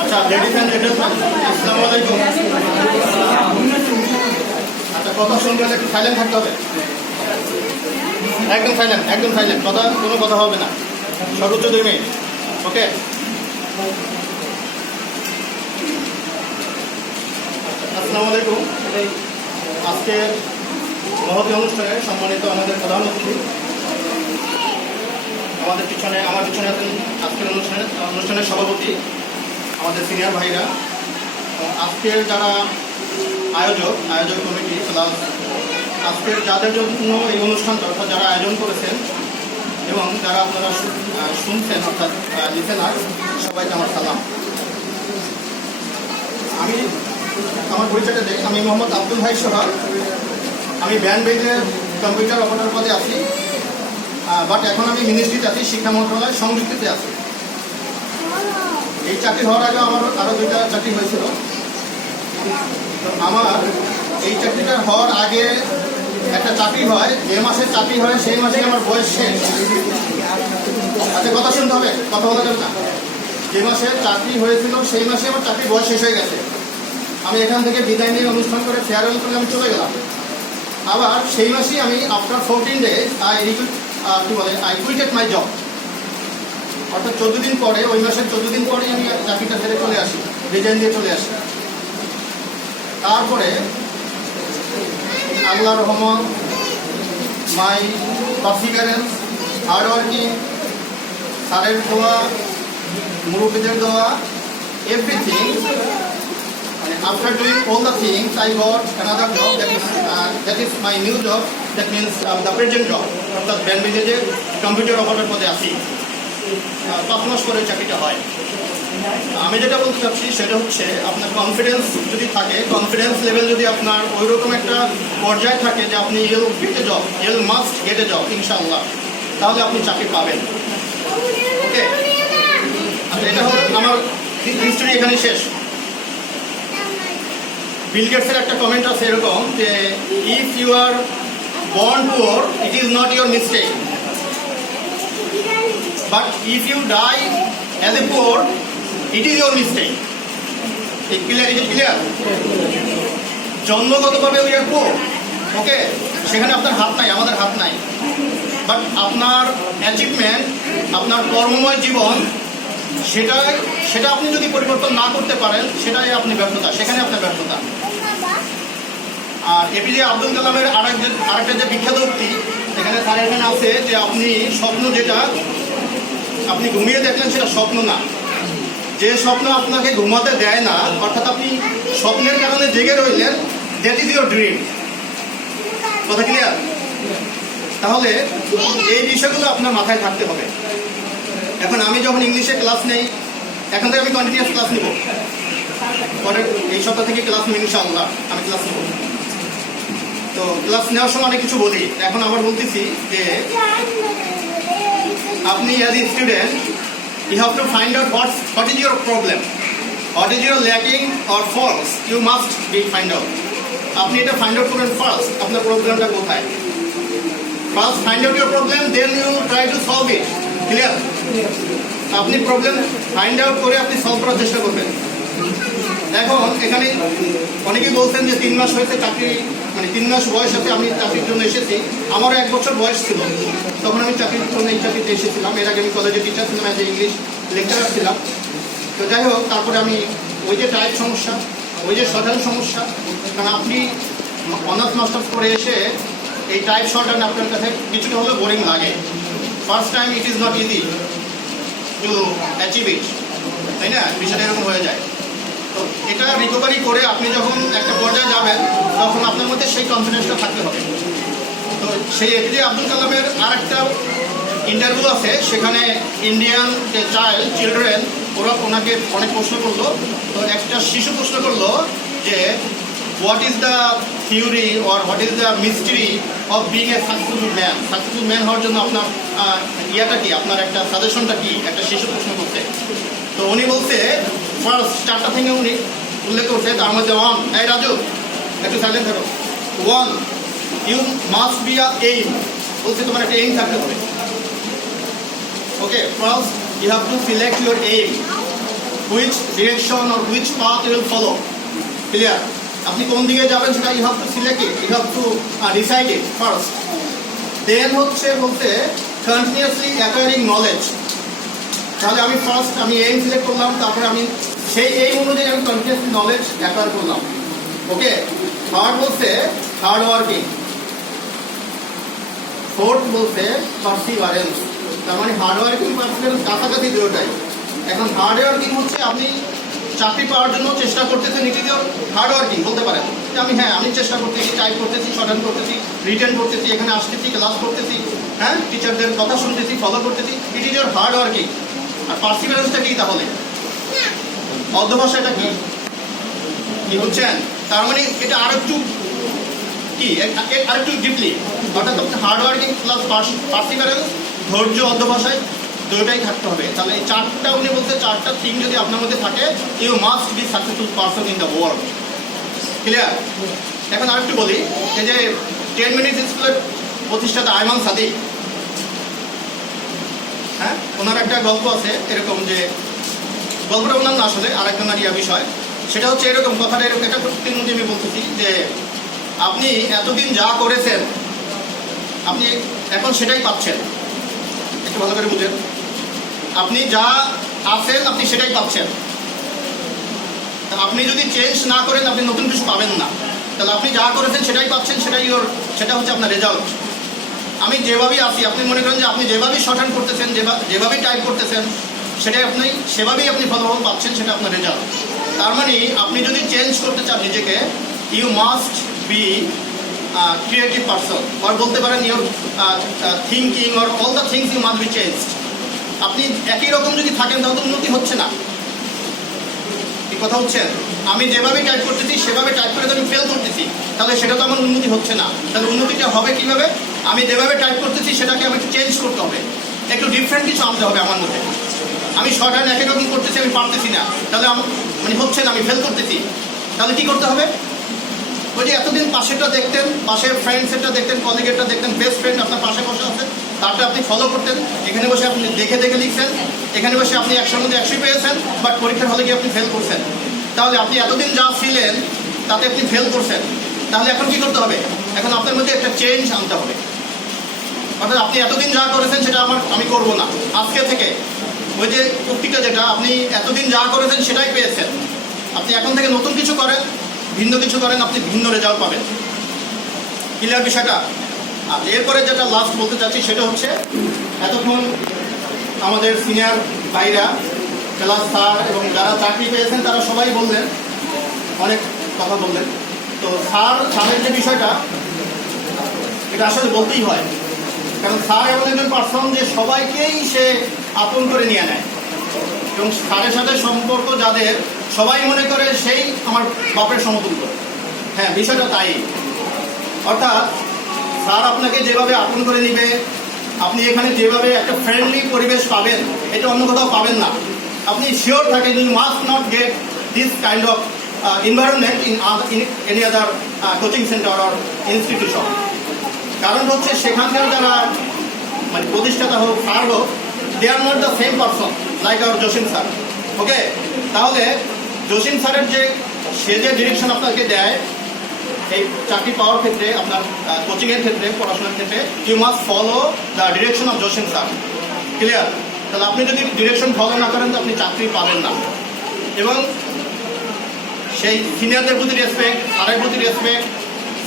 আচ্ছা, ladies and gentleman, আসসালামু আলাইকুম। আচ্ছা, কথা শুনতে হলে একটু সাইলেন্ট থাকতে হবে, একদম সাইলেন্ট, একদম সাইলেন্ট, কথা কোনো কথা হবে না, সর্বোচ্চ 2 মিনিট। ওকে, আসসালামু আলাইকুম। আজকে মহতী অনুষ্ঠানে সম্মানিত আমাদের প্রধান অতিথি, আমার পিছনে আছেন আজকের অনুষ্ঠানের সভাপতি, আমাদের সিনিয়র ভাইরা, আজকের যারা আয়োজক কমিটি প্লাস আজকের যাদের জন্য এই অনুষ্ঠানটা অর্থাৎ যারা আয়োজন করেছেন এবং যারা আপনারা শুনছেন অর্থাৎ লিসেনার, সবাইকে আমার সালাম। আমি আমার পরিচয়টা দিই, আমি মোহাম্মদ আব্দুল ভাই সোহাগ। আমি ব্যান্ড বেজের কম্পিউটার অপারেটর পদে আছি, বাট এখন আমি মিনিস্ট্রিতে আছি, শিক্ষা মন্ত্রণালয় সংযুক্তিতে আছি। এই চাকরি হওয়ার আগে আমার আরও 2টা চাকরি হয়েছিল। তো আমার এই চাকরিটা হওয়ার আগে একটা চাকরি হয়, যে মাসে চাকরি হয় সেই মাসেই আমার বয়স শেষ। আচ্ছা, কথা শুনতে হবে, কথা বলা যাবে না। যে মাসে চাকরি হয়েছিল সেই মাসে আমার চাকরি বয়স শেষ হয়ে গেছে। আমি এখান থেকে বিদায় নিয়ে অনুষ্ঠান করে ফেয়ারওয়েল করে আমি চলে গেলাম। আবার সেই মাসেই আমি after 14 days I কুইটেড my job. অর্থাৎ 14 দিন পরে, ওই মাসের 14 দিন পরেই আমি চাকরিটা ছেড়ে চলে আসি, রিজাইন দিয়ে চলে আসি। তারপরে আল্লাহ রহমত, মাই পারসিভারেন্স, হার্ডওয়ার্কিং, স্যারের দোয়া, মুরব্বীদের দোয়া, everything, after doing all the things, I got another job that is my new job, that means the present job, অর্থাৎ ব্যান্ড বেজে কম্পিউটার অপারেটর পদে আছি। 5 মাস পরে চাকরিটা হয়। আমি যেটা বলতে চাচ্ছি সেটা হচ্ছে, আপনার কনফিডেন্স যদি থাকে, কনফিডেন্স লেভেল যদি আপনার ওই রকম একটা পর্যায়ে থাকে যে আপনি মাস্ট গেট এ জব ইনশাআল্লাহ, তাহলে আপনি চাকরি পাবেন। ওকে, আচ্ছা, এটা হলো আমার হিস্ট্রি, এখানে শেষ। বিল গেটসের একটা কমেন্ট আছে এরকম যে, if you are born poor it is not your mistake, but if you die as a poor it is your mistake. Clear? জন্মগতভাবে উই আর পুয়ার, ওকে, সেখানে আপনার হাত নাই, আমাদের হাত নাই, বাট আপনার অ্যাচিভমেন্ট, আপনার কর্মময় জীবন, সেটা আপনি যদি পরিবর্তন না করতে পারেন, সেটাই আপনি ব্যর্থতা, সেখানে আপনার ব্যর্থতা। আর এপিজে আব্দুল কালামের আরেকটা যে বিখ্যাত উক্তি এখানে স্যার এখানে আছে যে, আপনি স্বপ্ন যেটা আপনি ঘুমিয়ে দেখলেন সেটা স্বপ্ন না, যে স্বপ্ন আপনাকে ঘুমাতে দেয় না, অর্থাৎ আপনি স্বপ্নের কারণে জেগে রইলেন, দ্যাট ইজ ইউর ড্রিম। কথা ক্লিয়ার? তাহলে এই বিষয়গুলো আপনার মাথায় থাকতে হবে। এখন আমি যখন ইংলিশে ক্লাস নেই, এখন থেকে আমি কন্টিনিউয়াস ক্লাস নেব, পরের এই সপ্তাহ থেকে ক্লাস নেব ইনশাআল্লাহ, আমি ক্লাস নেব। তো ক্লাস নেওয়ার সময় অনেক কিছু বলি, এখন আবার বলতেছি যে, আপনি as a student you have to find out what is your problem, what is your lacking or faults, you must be find out. আপনি এটা ফাইন্ড আউট করবেন ফার্স্ট, আপনার প্রবলেমটা কোথায়। First find out your problem, then you try to solve it. Clear? আপনি problem find out করে আপনি solve করার চেষ্টা করবেন। এখন এখানে অনেকেই বলছেন যে 3 মাস হয়েছে চাকরি, মানে 3 মাস বয়স আছে আমি চাকরির জন্য এসেছি। আমারও 1 বছর বয়স ছিল, তখন আমি চাকরির জন্য এই চাকরিতে এসেছিলাম। এর আগে আমি কলেজে টিচার ছিলাম, অ্যাজ এ ইংলিশ লেকচারার ছিলাম। তো যাই হোক, তারপরে আমি ওই যে টাইপ সমস্যা, ওই যে সাধারণ সমস্যা, কারণ আপনি অনার্স মাস্টার্স করে এসে এই টাইপ শর্টান আপনার কাছে কিছুটা হলেও বোরিং লাগে। First time it is not easy to achieve it, তাই না? বিষয়টা এরকম হয়ে যায়। তো এটা রিকভারি করে আপনি যখন একটা পর্যায়ে যাবেন, তখন আপনার মধ্যে সেই কনফিডেন্সটা থাকতে হবে। তো সেই এপিজে আব্দুল কালামের আর একটা ইন্টারভিউ আছে, সেখানে ইন্ডিয়ান যে চিলড্রেন, ওনাকে অনেক প্রশ্ন করলো। তো একটা শিশু প্রশ্ন করলো যে, what is the theory or what is the mystery of being a successful man. Successful man হওয়ার জন্য আপনার ইয়াটা কি, আপনার একটা সাজেশনটা কি, একটা শিশু প্রশ্ন করছে। তো উনি বলছে, ফার্স্ট 4টা থেকে উনি উল্লেখ করছে, তার মধ্যে 1, এই রাজু একটু সাইলেন্ট থাকো, 1 you must be a aim, বলছে তোমার একটা এইম থাকতে হবে। Okay, first you have to select your aim, which direction or which path you will follow. Clear? আপনি কোন দিকে যাবেন সেটা you have to select it, you have to decide it first. Then হচ্ছে বলতে continuously acquiring knowledge. তাহলে আমি first M select করলাম, তারপরে আমি সেই এইম অনুযায়ী আমি কন্টিনিউয়াসলি নলেজ অ্যাকোয়ার করলাম। ওকে, থার্ড বলছে হার্ড ওয়ার্কিং, ফোর্থ বলছে পারসিভারেন্স। তার মানে হার্ড ওয়ার্কিং পারসিভারেন্স কাছাকাছি দুটোটাই। এখন হার্ড ওয়ার্কিং হচ্ছে আপনি চাকরি পাওয়ার জন্য চেষ্টা করতেছেন, ইট ইজ ইয়োর হার্ড ওয়ার্কিং বলতে পারেন যে আমি চেষ্টা করতেছি, টাইপ করতেছি, শর্টহ্যান্ড করতেছি, রিটেন করতেছি, এখানে আসতেছি, ক্লাস করতেছি, হ্যাঁ টিচারদের কথা শুনতেছি, ফলো করতেছি, it is your hard working. আর পারসিভারেন্সটা কি তাহলে? অধ্যবসায়টা কি বুঝছেন? তার মানে এটা আরেকটু কি আরেকটু ডিপলি, অর্থাৎ হার্ড ওয়ার্কিং প্লাস পারসিভারেন্স, ধৈর্য, অধ্যবসায় দুটোটাই থাকতে হবে। তাহলে এই চারটা উনি বলতে চারটা থিং যদি আপনার মধ্যে থাকে, you must be successful person in the world. Clear? এখন আরেকটু বলি, এই যে 10 মিনিটস স্কুলের প্রতিষ্ঠাতা আয়মান সাদিক, হ্যাঁ ওনার একটা গল্প আছে এরকম, যে গল্পটা ওনার না আসলে আরেকজনের বিষয়। সেটা হচ্ছে এরকম, কথাটা এরকম, এটা প্রতিনিধি আমি বলতেছি যে আপনি এতদিন যা করেছেন আপনি এখন সেটাই পাচ্ছেন। একটু ভালো করে বুঝেন, আপনি যা আছেন আপনি সেটাই পাচ্ছেন। আপনি যদি চেঞ্জ না করেন আপনি নতুন কিছু পাবেন না। তাহলে আপনি যা করেছেন সেটাই পাচ্ছেন, সেটা হচ্ছে আপনার রেজাল্ট। আমি যেভাবেই আসি, আপনি মনে করেন যে আপনি যেভাবেই শর্টহ্যান্ড করতেছেন, যেভাবেই টাইপ করতেছেন, সেটাই সেভাবেই আপনি ফলাফল পাচ্ছেন, সেটা আপনার রেজাল্ট। তার মানে আপনি যদি চেঞ্জ করতে চান নিজেকে, you must be creative person, আর বলতে পারেন your thinking or all the things you must be changed. আপনি একই রকম যদি থাকেন তাহলে উন্নতি হচ্ছে না। এই কথা হচ্ছে, আমি যেভাবে টাইপ করতেছি সেভাবে টাইপ করে আমি ফেল করতেছি, তাহলে সেটা তো আমার উন্নতি হচ্ছে না। তাহলে উন্নতিটা হবে কিভাবে? আমি যেভাবে টাইপ করতেছি সেটাকে আমাকে চেঞ্জ করতে হবে, একটু ডিফারেন্ট কিছু আনতে হবে আমার মধ্যে। আমি শর্টহ্যান্ড একই রকম করতেছি, আমি পারতেছি না, তাহলে মানে হচ্ছে না, আমি ফেল করতেছি। তাহলে কি করতে হবে? ওই যে এতদিন পাশেরটা দেখতেন, পাশের ফ্রেন্ডসেরটা দেখতেন, কলিগেরটা দেখতেন, বেস্ট ফ্রেন্ড আপনার পাশে বসে আছে, তারটা আপনি ফলো করতেন, এখানে বসে আপনি দেখে লিখছেন, এখানে বসে আপনি 100-র মধ্যে 100 পেয়েছেন, বাট পরীক্ষার হলে গিয়ে আপনি ফেল করছেন। তাহলে আপনি এতদিন যা ছিলেন তাতে আপনি ফেল করছেন, তাহলে এখন কি করতে হবে? এখন আপনার মধ্যে একটা চেঞ্জ আনতে হবে। অর্থাৎ আপনি এতদিন যা করেছেন সেটা আমি করবো না, আজকে থেকে ওই যে উক্তিটা যেটা, আপনি এতদিন যা করেছেন সেটাই পেয়েছেন, আপনি এখন থেকে নতুন কিছু করেন, ভিন্ন কিছু করেন, আপনি ভিন্ন রেজাল্ট পাবেন। ক্লিয়ার বিষয়টা? আর এরপরে যেটা লাস্ট বলতে চাচ্ছি সেটা হচ্ছে, এতক্ষণ আমাদের সিনিয়র ভাইরা, ক্লাস স্যার এবং যারা চাকরি পেয়েছেন তারা সবাই বললেন, অনেক কথা বললেন। তো স্যারের যে বিষয়টা, এটা আসলে বলতেই হয়, কারণ স্যার এমন একজন পার্সন যে সবাইকেই সে আপন করে নিয়ে নেয়, এবং স্যারের সাথে সম্পর্ক যাদের, সবাই মনে করে সেই আমার বাপের সমতুল্য। হ্যাঁ, বিষয়টা তাই। অর্থাৎ স্যার আপনাকে যেভাবে আপন করে নিবে, আপনি এখানে যেভাবে একটা ফ্রেন্ডলি পরিবেশ পাবেন, এটা অন্য কোথাও পাবেন না। আপনি শিওর থাকেন you must not get this kind of environment in any other coaching center or institution. কারণ হচ্ছে সেখানকার যারা মানে প্রতিষ্ঠাতা হোক, স্যার হোক, they are not the same person like our Jasim sir. Okay, তাহলে জসিম স্যারের সে যে ডিরেকশন আপনাকে দেয় এই চাকরি পাওয়ার ক্ষেত্রে, আপনার কোচিংয়ের ক্ষেত্রে, পড়াশোনার ক্ষেত্রে, you must follow the direction of Jasim sir. Clear? তাহলে আপনি যদি ডিরেকশন ফলো না করেন তো আপনি চাকরি পাবেন না। এবং সেই সিনিয়রদের প্রতি রেসপেক্ট, স্যারের প্রতি রেসপেক্ট,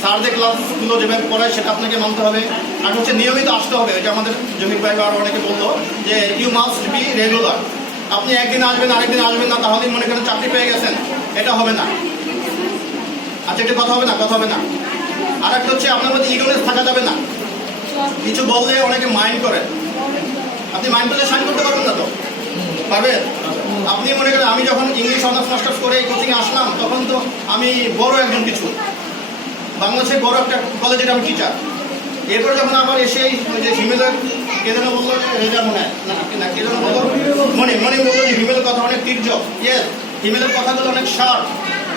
স্যারদের ক্লাসগুলো যেভাবে পড়ায় সেটা আপনাকে মানতে হবে। আর হচ্ছে নিয়মিত আসতে হবে। এটা আমাদের জমিক ভাই বা অনেকে বললো যে ইউ মাস্ট বি রেগুলার। আপনি একদিন আসবেন, আরেকদিন আসবেন না, তাহলেই মনে করেন চাকরি পেয়ে গেছেন, এটা হবে না। আচ্ছা, এটা কথা হবে না। আর একটা হচ্ছে আপনার মধ্যে ইগোনেস থাকা যাবে না। কিছু বললে অনেকে মাইন্ড করে, আপনি মাইন্ড করলে সাইন করতে পারবেন না। তো পারবেন? আপনি মনে করেন আমি যখন ইংলিশ অনার্স মাস্টার্স করে এই কোচিংয়ে আসলাম, তখন তো আমি বড় একজন কিছু, বাংলাদেশের বড় একটা কলেজের আমি টিচার। এরপরে যখন আবার এসে ওই যে হিমেলের কে যেন বললো, রেজা মনে হয় না, কে যেন বললো, মনে বললো যে হিমেলের কথা অনেক তীর্যক। ইয়েস, হিমেলের কথাগুলো অনেক শার্প,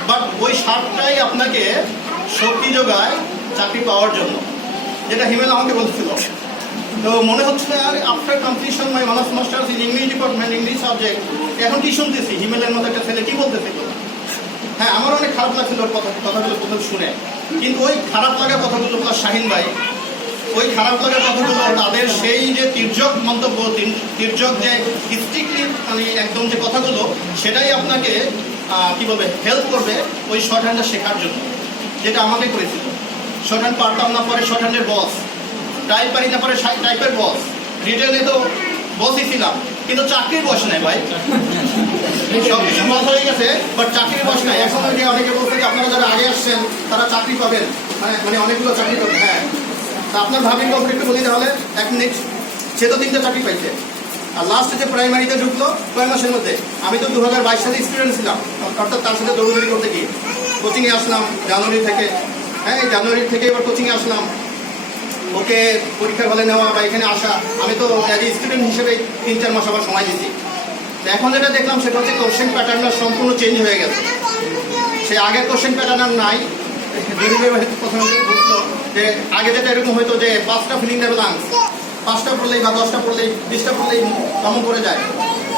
বাট ওই শার্পটাই আপনাকে শক্তি যোগায় চাকরি পাওয়ার জন্য, যেটা হিমেল আমাকে বলছিল। তো মনে হচ্ছিল আর after completion my honours masters in English department, English subject, এখন কি শুনতেছি হিমেলের মতো একটা ছেলে কি বলতেছে। হ্যাঁ, আমার অনেক খারাপ লাগছিল ওর কথাগুলো প্রথম শুনে, কিন্তু ওই খারাপ লাগা কথাগুলো প্লাস শাহিন ভাই, ওই খারাপ লাগার কথাগুলো তাদের সেই যে তির্যক মন্তব্য, তির্যক যে স্ট্রিক্টলি মানে একদম যে কথাগুলো, সেটাই আপনাকে কি বলবে হেল্প করবে ওই শর্ট হ্যান্ডটা শেখার জন্য, যেটা আমাকে করেছিল। শর্ট হ্যান্ড পারতাম না, পরে শর্ট হ্যান্ডের বস, টাইপ পারি না, পরে টাইপের বস, রিটেনে তো বসই ছিলাম, কিন্তু চাকরির বস নাই ভাই। সব কিছু বস হয়ে গেছে, বাট চাকরির বস নাই। এখন ওই যে অনেকে বলছে যে আপনারা যারা আগে আসছেন তারা চাকরি পাবেন, মানে অনেকগুলো চাকরি পাবেন। হ্যাঁ, তা আপনার ভাবির গল্প একটু বলি তাহলে। এক মিনিট, সে তো 3টা চাকরি পাইছে, আর লাস্টে যে প্রাইমারিতে ঢুকলো কয় মাসের মধ্যে। আমি তো 2022 সালে স্টুডেন্ট ছিলাম, অর্থাৎ তার সাথে দৌড়দৌড়ি করতে গিয়ে কোচিংয়ে আসলাম জানুয়ারি থেকে। হ্যাঁ, জানুয়ারি থেকে এবার কোচিংয়ে আসলাম, ওকে পরীক্ষার হলে নেওয়া বা এখানে আসা। আমি তো অ্যাজ এ স্টুডেন্ট হিসেবে 3-4 মাস আবার সময় দিচ্ছি। এখন যেটা দেখলাম সেটা হচ্ছে কোশ্চেন প্যাটার্নটা সম্পূর্ণ চেঞ্জ হয়ে গেছে। সে আগের কোশ্চেন প্যাটার্ন আর নাই। প্রথমে বুঝলো যে আগে যেটা এরকম হয়তো যে 5টা ফিলিং দ্য ব্ল্যাঙ্কস, 5টা পড়লেই বা 10টা পড়লেই 20টা পড়লেই কমন পড়ে যায়।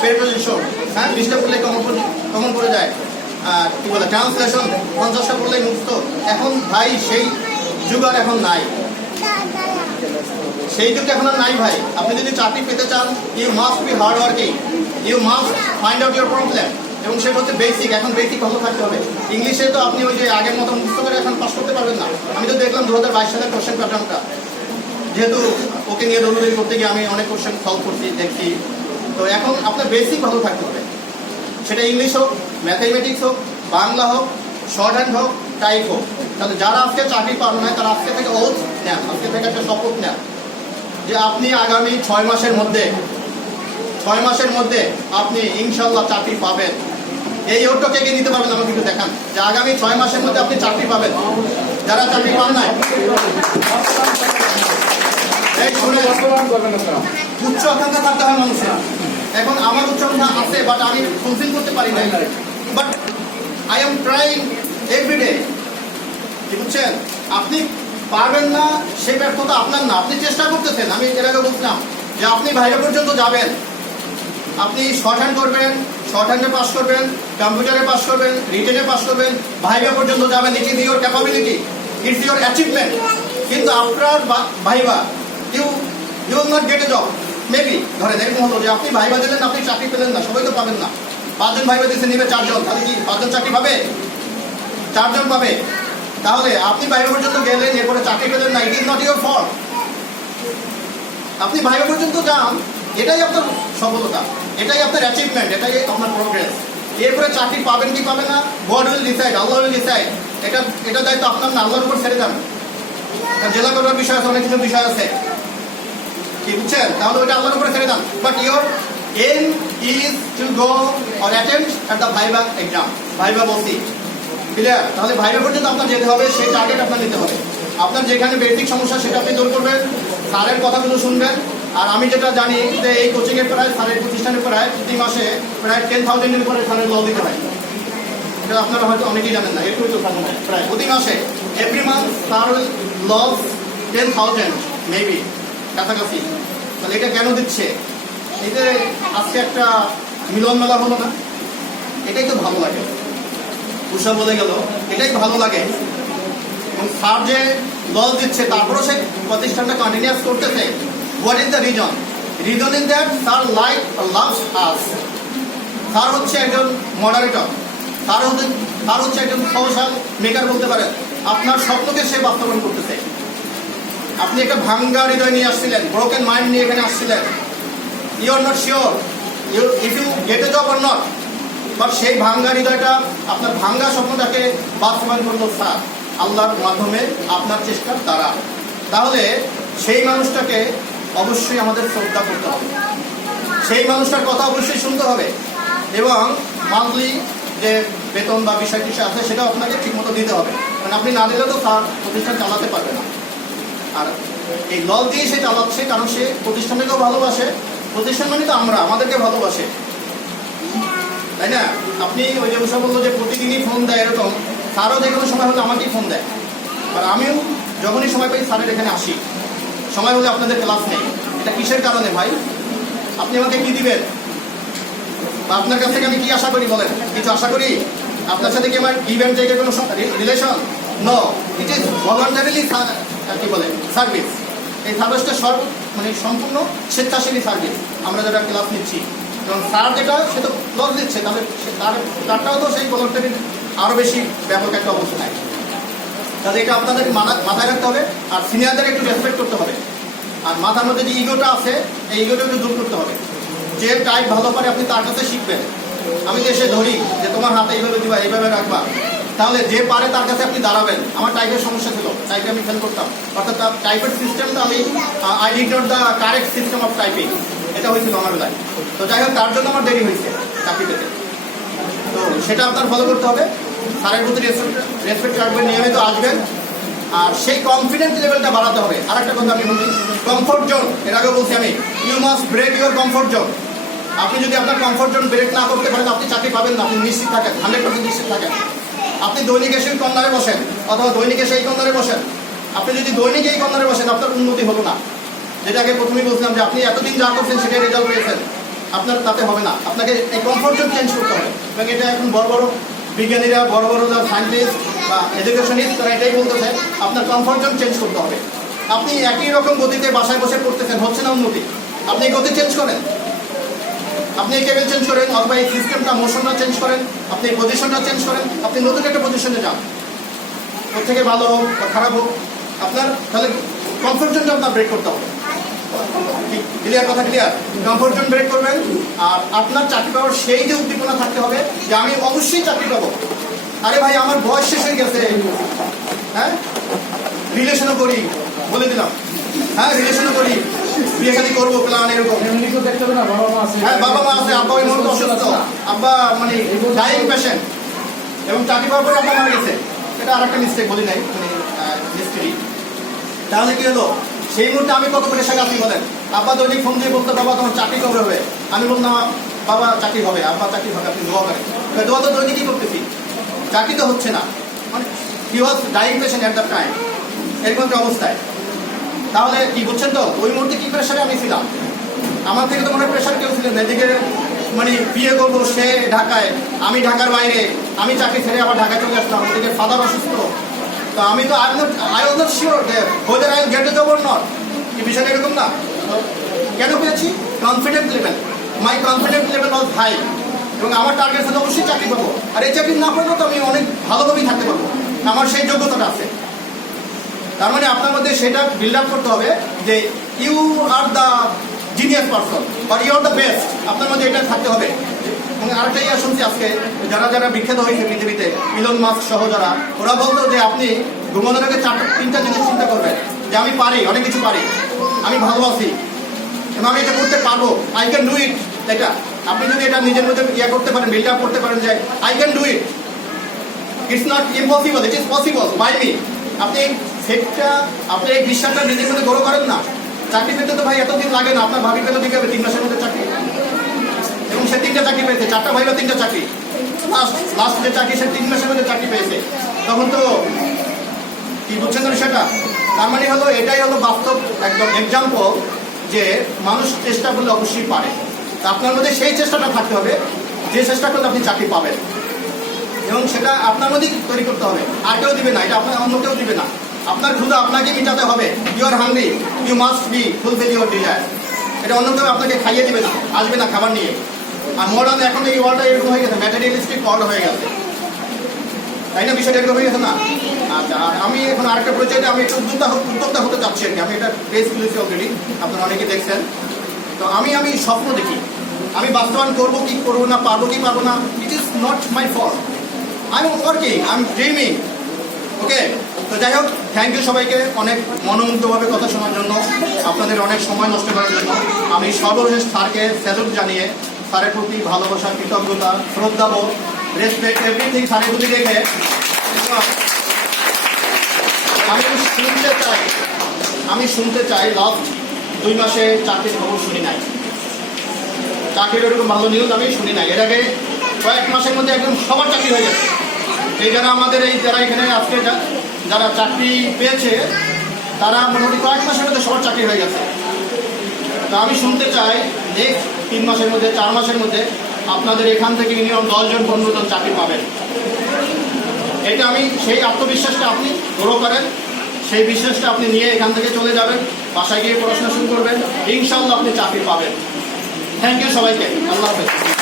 প্রিপোজিশন, হ্যাঁ, 20টা পড়লেই কমন পড়ে যায়। আর কি বলে ট্রান্সলেশন 50টা পড়লেই মুক্ত। এখন ভাই সেই যুগ আর এখন নাই, সেই যুগটা এখন আর নাই ভাই। আপনি যদি চাকরি পেতে চান, you must be hard working, you must find out your problem, এবং সেটা হচ্ছে বেসিক। এখন বেসিক ভালো থাকতে হবে। ইংলিশে তো আপনি ওই যে আগের মতো মুক্ত করে এখন পাস করতে পারবেন না। আমি তো দেখলাম 2022 সালের কোশ্চেন প্যাটার্নটা, যেহেতু ওকে নিয়ে দৌড়দৌড়ি করতে গিয়ে আমি অনেক কোশ্চেন সলভ করছি, দেখছি। তো এখন আপনার বেসিক ভালো থাকতে হবে, সেটা ইংলিশ হোক, ম্যাথামেটিক্স হোক, বাংলা হোক, শর্ট হ্যান্ড হোক, টাইপ হোক। তাহলে যারা আজকে চাকরি পাবেন না তারা আজকে থেকে ওথ নেন, আজকে থেকে একটা শপথ নেন যে আপনি আগামী 6 মাসের মধ্যে আপনি ইনশাল্লাহ চাকরি পাবেন। এই ওটটা কে কে নিতে পারবেন আমাকে একটু দেখান, যে আগামী 6 মাসের মধ্যে আপনি চাকরি পাবেন। যারা চাকরি পান নাই, উচ্চ আকাঙ্ক্ষা থাকতে হয় মানুষের। এখন আমার উচ্চ আকাঙ্ক্ষা আছে, বাট আমি ফুলফিল করতে পারি না, but I am trying everyday. কি বুঝছেন? আপনি পারবেন না সেই ব্যর্থতা আপনার না, আপনি চেষ্টা করতেছেন। আমি এর আগে বলছিলাম যে আপনি বাইরে পর্যন্ত যাবেন, আপনি শর্ট হ্যান্ড করবেন, শর্ট হ্যান্ডে পাস করবেন, কম্পিউটারে পাস করবেন, রিটেনে পাস করবেন, ভাইবা পর্যন্ত যাবেন। It is your capability, it's your achievement. কিন্তু আপনার viva you will not get a job. Maybe ধরেন এরকম হলো যে আপনি ভাইবা দিলেন, আপনি চাকরি পেলেন না, সবাই তো পাবেন না। 5 জন ভাইবা দিতে নিবে 4 জন, তাহলে কি 5 জন চাকরি পাবে? 4 জন পাবে। তাহলে আপনি ভাইবা পর্যন্ত গেলেন, এরপরে চাকরি পেলেন না, it is not your fault. আপনি ভাইবা পর্যন্ত যান, এটাই আপনার সফলতা, এটাই আপনার অ্যাচিভমেন্ট, এটাই আপনার প্রোগ্রেস। এরপরে চাকরি পাবেন কি পাবে না, god will decide, Allah will decide. এটা দায়িত্ব আপনার না, আল্লাহর উপর ছেড়ে দেন। জেলা করার বিষয় আছে, অনেক কিছু বিষয় আছে, কি বুঝছেন? তাহলে ওইটা আল্লাহর উপরে ছেড়ে দেন। But your aim is to go or attend at the viva exam, viva বসি। ক্লিয়ার? তাহলে ভাইবা পর্যন্ত আপনার যেতে হবে, সেই টার্গেট আপনার নিতে হবে। আপনার যেখানে বেসিক সমস্যা সেটা আপনি দূর করবেন, স্যারের কথাগুলো শুনবেন। আর আমি যেটা জানি যে এই কোচিংয়ের প্রায় স্যারের প্রতিষ্ঠানে প্রায় প্রতি মাসে প্রায় 10,000-এর উপরে স্যারের ল দিতে হয়। এটা আপনারা হয়তো অনেকেই জানেন না, একটু প্রায় প্রতি মাসে every month sir loss 10,000 maybe কাছাকাছি। তাহলে এটা কেন দিচ্ছে? এই যে আজকে একটা মিলন মেলা হলো না, এটাই তো ভালো লাগে। উষা বলে গেল, এটাই ভালো লাগে। এবং স্যার যে লস দিচ্ছে, তারপরেও সে প্রতিষ্ঠানটা কন্টিনিউয়াস করতেছে। What is the reason? Reason is that sir like loves us. Sir হচ্ছে একজন মডারেটর, স্যার হচ্ছে একজন সোশ্যাল মেকার বলতে পারেন। আপনার স্বপ্নকে সে বাস্তবায়ন করতেছে। আপনি একটা ভাঙ্গা হৃদয় নিয়ে আসছিলেন, ব্রোকেন মাইন্ড নিয়ে এখানে আসছিলেন। You are not sure if you get a job or not, but সেই ভাঙ্গা হৃদয়টা, আপনার ভাঙ্গা স্বপ্নটাকে বাস্তবায়ন করলো স্যার আল্লাহর মাধ্যমে, আপনার চেষ্টার দ্বারা। তাহলে সেই মানুষটাকে অবশ্যই আমাদের শ্রদ্ধা করতে হবে, সেই মানুষটার কথা অবশ্যই শুনতে হবে, এবং মান্থলি যে বেতন বা বিষয় টিষয় আছে সেটাও আপনাকে ঠিকমতো দিতে হবে। কারণ আপনি না দিলে তো তার প্রতিষ্ঠান চালাতে পারবে না। আর এই লস দিয়ে সে চালাচ্ছে, কারণ সে প্রতিষ্ঠানটাকেও ভালোবাসে। প্রতিষ্ঠান মানে তো আমরা, আমাদেরকে ভালোবাসে, তাই না? আপনি ওই যে উষা বললো যে প্রতিদিনই ফোন দেয়, এরকম স্যারও যে কোনো সময় হলে আমাকেই ফোন দেয়। আর আমিও যখনই সময় পাই স্যারের এখানে আসি। সময় হলে আপনাদের ক্লাস নেই, এটা কিসের কারণে ভাই? আপনি আমাকে কি দিবেন? আপনার কাছ থেকে আমি কি আশা করি বলেন? কিছু আশা করি? আপনার সাথে কি আমার গিভ অ্যান্ড টেকের কোনো relation? No, it is voluntarily কি বলে সার্ভিস। এই সার্ভিসটা সম্পূর্ণ স্বেচ্ছাসেবী সার্ভিস আমরা যেটা ক্লাস নিচ্ছি। এবং স্যার যেটা সে তো ক্লাস দিচ্ছে, তাহলে তারটাও তো সেই ভলান্টারির আরও বেশি ব্যাপক একটা অবস্থায়। তাহলে এটা আপনাদেরকে মাথায় রাখতে হবে। আর সিনিয়রদের একটু রেসপেক্ট করতে হবে। আর মাথার মধ্যে যে ইগোটা আছে, এই ইগোটা একটু দূর করতে হবে। যে টাইপ ভালো পারে আপনি তার কাছে শিখবেন। আমি যে এসে ধরি যে তোমার হাতে এইভাবে দিবা, এইভাবে রাখবা, তাহলে যে পারে তার কাছে আপনি দাঁড়াবেন। আমার টাইপের সমস্যা ছিল, টাইপে আমি ফেল করতাম, অর্থাৎ টাইপের সিস্টেমটা আমি I did not the correct system of typing, এটা হয়েছিল আমার বেলায়। তো যাই হোক, তার জন্য আমার দেরি হয়েছে চাকরি পেতে। তো সেটা আপনার ফলো করতে হবে। স্যারের প্রতি রেসপেক্ট রাখবেন, নিয়মিত আসবেন। আর সেই কনফিডেন্স লেভেলটা বাড়াতে হবে। আর একটা কথা আমি বলি, কমফোর্ট জোন, এর আগে বলছি আমি, you must break your comfort zone. আপনি যদি আপনার কমফোর্ট জোন ব্রেক না করতে পারেন, আপনি চাকরি পাবেন না। আপনি নিশ্চিত থাকেন, 100% নিশ্চিত থাকেন। আপনি দৈনিক এসে এই কর্নারে বসেন, অথবা দৈনিক এসে এই কর্নারে বসেন। আপনি যদি দৈনিক এই কর্নারে বসেন, আপনার উন্নতি হলো না। যেটাকে প্রথমেই বলছিলাম যে আপনি এতদিন যা করছেন সেটাই রেজাল্ট পেয়েছেন, আপনার তাতে হবে না। আপনাকে এই কমফোর্ট জোন চেঞ্জ করতে হবে। এবং এটা এখন বড় বড় বিজ্ঞানীরা, বড় বড় যারা সায়েন্টিস্ট বা এডুকেশনিস্ট, তারা এটাই বলতেছে, আপনার কমফোর্ট জোন চেঞ্জ করতে হবে। আপনি একই রকম গতিতে বাসায় বসে পড়তেছেন, হচ্ছে না উন্নতি। আপনি এই গতি চেঞ্জ করেন, আপনি এই কেবল চেঞ্জ করেন, অথবা এই সিস্টেমটা, মোশনটা চেঞ্জ করেন, আপনি এই পজিশনটা চেঞ্জ করেন, আপনি নতুন একটা পজিশনে যান। ওর থেকে ভালো হোক বা খারাপ হোক, আপনার তাহলে কমফোর্ট জোনটা আপনার ব্রেক করতে হবে। ক্লিয়ার? কথা ক্লিয়ার? কমফোর্ট জোন ব্রেক করবেন। আর আপনার চাকরি পাওয়ার সেই যে উদ্দীপনা থাকতে হবে যে আমি অবশ্যই চাকরি পাবো। আরে ভাই, আমার বয়স শেষ হয়ে গেছে, হ্যাঁ, রিলেশনও করি, বলে দিলাম, হ্যাঁ রিলেশনও করি, বিয়ে শাদী করবো প্ল্যান এরকম। হ্যাঁ, বাবা মা আছে, আব্বা ওই মুহূর্তে অসুস্থ, আব্বা ডাইং পেশেন্ট, এবং চাকরি পাওয়ার পরে আব্বা মারা গেছে। এটা আর একটা মিস্টেক, বলি নাই, মিস্ত্রি। তাহলে কি হলো, সেই মুহূর্তে আমি কত প্রেশারে আছি বলেন? আব্বা দৈনিক ফোন দিয়ে বলতো, বাবা তোমার চাকরি কবে হবে? আমি বললাম, বাবা চাকরি হবে, আব্বা চাকরি হবে, আপনি দোয়া করেন। দোয়া তো দৈনিকই করতেছি, চাকরি তো হচ্ছে না। মানে he was dying patient at that time, এরকম একটা অবস্থায়। তাহলে কি বুঝছেন তো, ওই মুহূর্তে কি প্রেশারে আমি ছিলাম? আমার থেকে তো মনে প্রেশার কেউ ছিলেন না। এদিকে বিয়ে করবো, সে ঢাকায়, আমি ঢাকার বাইরে, আমি চাকরি ছেড়ে আবার ঢাকায় চলে আসলাম। ওদিকে ফাদার অসুস্থ। তো আমি তো I was not sure whether I will get a job or not। কি বিষয়টা এরকম না? কেন পেয়েছি? কনফিডেন্স লেভেল, মাই কনফিডেন্স লেভেল ওয়াজ হাই। এবং আমার টার্গেট ছিল অবশ্যই চাকরি পাবো। আর এই চাকরি না পাবো তো আমি অনেক ভালোভাবেই থাকতে পারবো, আমার সেই যোগ্যতাটা আছে। তার মানে আপনার মধ্যে সেটা বিল্ড আপ করতে হবে যে you are the genius person, আর ইউ আর দ্য বেস্ট। আপনার মধ্যে এটা থাকতে হবে। এবং আরেকটা ইয়ে শুনছি আজকে, যারা যারা বিখ্যাত হয়েছে পৃথিবীতে, ইলন মাস্ক সহ যারা, ওরা বলতো যে আপনি ঘুমানোর আগে 3টা জিনিস চিন্তা করবেন, যে আমি পারি, অনেক কিছু পারি, আমি ভালো আছি, এবং আমি এটা করতে পারবো, আই ক্যান ডু ইট। এটা আপনি যদি এটা নিজের মধ্যে ইয়ে করতে পারেন, বিল্ড আপ করতে পারেন যে I can do it, it's not impossible, it is possible by me. আপনি সেটা, আপনি এই বিশ্বাসটা নিজের মধ্যে গ্রো করেন না। চাকরি পেতে তো ভাই এতদিন লাগে না। আপনার ভাবি পেলে দিকে 3 মাসের মধ্যে চাকরি, এবং সে 3টা চাকরি পেয়েছে, 4টা ভাইবা 3টা চাকরি। লাস্ট যে চাকরি, সে 3 মাসের মধ্যে চাকরি পেয়েছে। তখন তো কি বুঝছেন তো সেটা? তার মানে হলো, এটাই হলো বাস্তব একদম এক্সাম্পল যে মানুষ চেষ্টা করলে অবশ্যই পারে। তা আপনার মধ্যে সেই চেষ্টাটা থাকতে হবে, যে চেষ্টা করলে আপনি চাকরি পাবেন, এবং সেটা আপনার মধ্যেই তৈরি করতে হবে। আর কেউ দিবে না, এটা আপনার অন্য কেউ দিবে না। আপনার ক্ষুধা আপনাকে মিটাতে হবে। You are hungry, you must be fulfil your desire. এটা অন্য কেউ আপনাকে খাইয়ে দিবে না, আসবে না খাবার নিয়ে। আর মডার্ন এখন এই ওয়ার্ল্ডটা এরকম হয়ে গেছে, ম্যাটেরিয়ালিস্টিক ওয়ার্ল্ড হয়ে গেছে, তাই না? বিষয়টা এরকম হয়ে গেছে না? আচ্ছা, আর আমি এখন আরেকটা পরিচয়টা, আমি একটু উদ্যোক্তা হতে চাচ্ছি আর কি। আমি এটা পেজ খুলেছি অলরেডি, আপনারা অনেকে দেখছেন। তো আমি স্বপ্ন দেখি, আমি বাস্তবায়ন করবো কি করবো না, পারবো কি পারবো না, it is not my fault. I am working, I am dreaming. Okay, তো যাই হোক, থ্যাংক ইউ সবাইকে অনেক মনোমুগ্ধভাবে কথা শোনার জন্য, আপনাদের অনেক সময় নষ্ট করার জন্য। আমি সর্বশেষ স্যারকে স্যালুট জানিয়ে, স্যারের প্রতি ভালোবাসা, কৃতজ্ঞতা, শ্রদ্ধাবোধ, রেসপেক্ট, এভরিথিং স্যারের প্রতি রেখে আমি শুনতে চাই লাস্ট 2 মাসে চাকরির খবর শুনি নাই, চাকরির ওরকম ভালো নিউজ আমি শুনি নাই। এর আগে কয়েক মাসের মধ্যে একদম সবার চাকরি হয়ে গেছে। এই যারা আমাদের যারা এখানে আজকে যারা চাকরি পেয়েছে, তারা মোটামুটি কয়েক মাসের মধ্যে সবার চাকরি হয়ে গেছে। তো আমি শুনতে চাই নেক্সট 3 মাসের মধ্যে 4 মাসের মধ্যে আপনাদের এখান থেকে মিনিমাম 10 জন 15 জন চাকরি পাবেন। এটা আমি সেই আত্মবিশ্বাসটা আপনি গ্রো করেন, সেই বিশ্বাসটা আপনি নিয়ে এখান থেকে চলে যাবেন, বাসায় গিয়ে পড়াশোনা শুরু করবেন, ইনশাআল্লাহ আপনি চাকরি পাবেন। থ্যাংক ইউ সবাইকে, আল্লাহ হাফেজ।